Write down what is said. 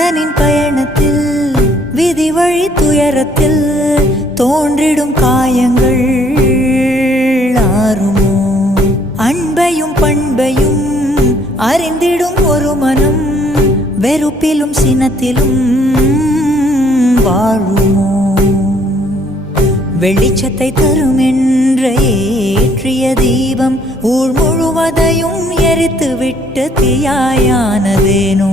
மனிதனின் பயணத்தில் விதி வழி துயரத்தில் தோன்றிடும் காயங்கள் ஆறுமோ? அன்பையும் பண்பையும் அறிந்திடும் ஒரு மனம் வெறுப்பிலும் சினத்திலும் வாழுமோ? வெளிச்சத்தை தரும் என்று ஏற்றிய தீபம் ஊர் முழுவதையும் எரித்து விட்டு தீயாயானதேனோ?